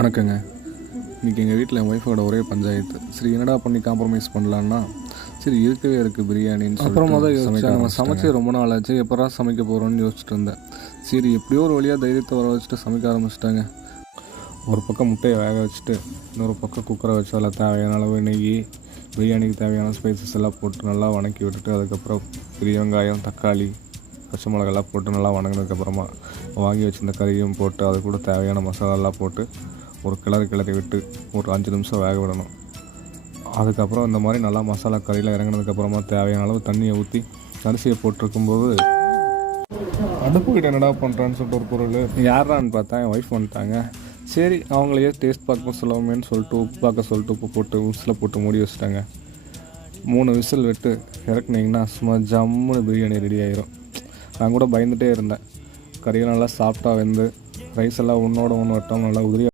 வணக்கங்க. இன்றைக்கி எங்கள் வீட்டில் என் ஒய்ஃபோட ஒரே பஞ்சாயத்து. சரி என்னடா பண்ணி காம்ப்ரமைஸ் பண்ணலான்னா, சரி இருக்கவே இருக்குது பிரியாணின்னு. அப்புறமா தான் யோசிச்சேன், நம்ம சமைச்சு ரொம்ப நாள் ஆச்சு, எப்போ சமைக்க போகிறோன்னு யோசிச்சுட்டு இருந்தேன். சரி எப்படியோ ஒரு வழியாக தைரியத்தை வர வச்சுட்டு சமைக்க ஆரம்பிச்சிட்டாங்க. ஒரு பக்கம் முட்டையை வேக வச்சுட்டு இன்னொரு பக்கம் குக்கரை வச்சு அதில் தேவையான அளவு நெய், பிரியாணிக்கு தேவையான ஸ்பைசஸ் எல்லாம் போட்டு நல்லா வணக்கி விட்டுட்டு, அதுக்கப்புறம் பெரிய வெங்காயம், தக்காளி, பச்சை மிளகாலாம் போட்டு நல்லா வணங்கினதுக்கப்புறமா வாங்கி வச்சுருந்த கறியும் போட்டு அது கூட தேவையான மசாலாலாம் போட்டு ஒரு கிளறி விட்டு ஒரு 5 நிமிஷம் வேக விடணும். அதுக்கப்புறம் இந்த மாதிரி நல்லா மசாலா கறியில் இறங்கினதுக்கப்புறமா தேவையான அளவு தண்ணியை ஊற்றி அரிசியை போட்டிருக்கும்போது அடுப்புக்கிட்ட என்னடா பண்ணுறான்னு சொல்லிட்டு ஒரு பொருள் யாரான்னு பார்த்தா என் ஒய்ஃப் வந்துட்டாங்க. சரி அவங்களையே டேஸ்ட் பார்க்க சொல்லுவோமேன்னு சொல்லிட்டு உப்பு பார்க்க சொல்லிட்டு உப்பு போட்டு விசில் போட்டு மூடி வச்சுட்டாங்க. 3 விசில் விட்டு இறக்குனீங்கன்னா சும்மா ஜம்முன்னு பிரியாணி ரெடி ஆயிரும். நான் கூட பயந்துகிட்டே இருந்தேன். கறியெல்லாம் நல்லா சாஃப்டாக வெந்து ரைஸ் எல்லாம் ஒன்றோட ஒன்று வட்டம் நல்லா உதிரி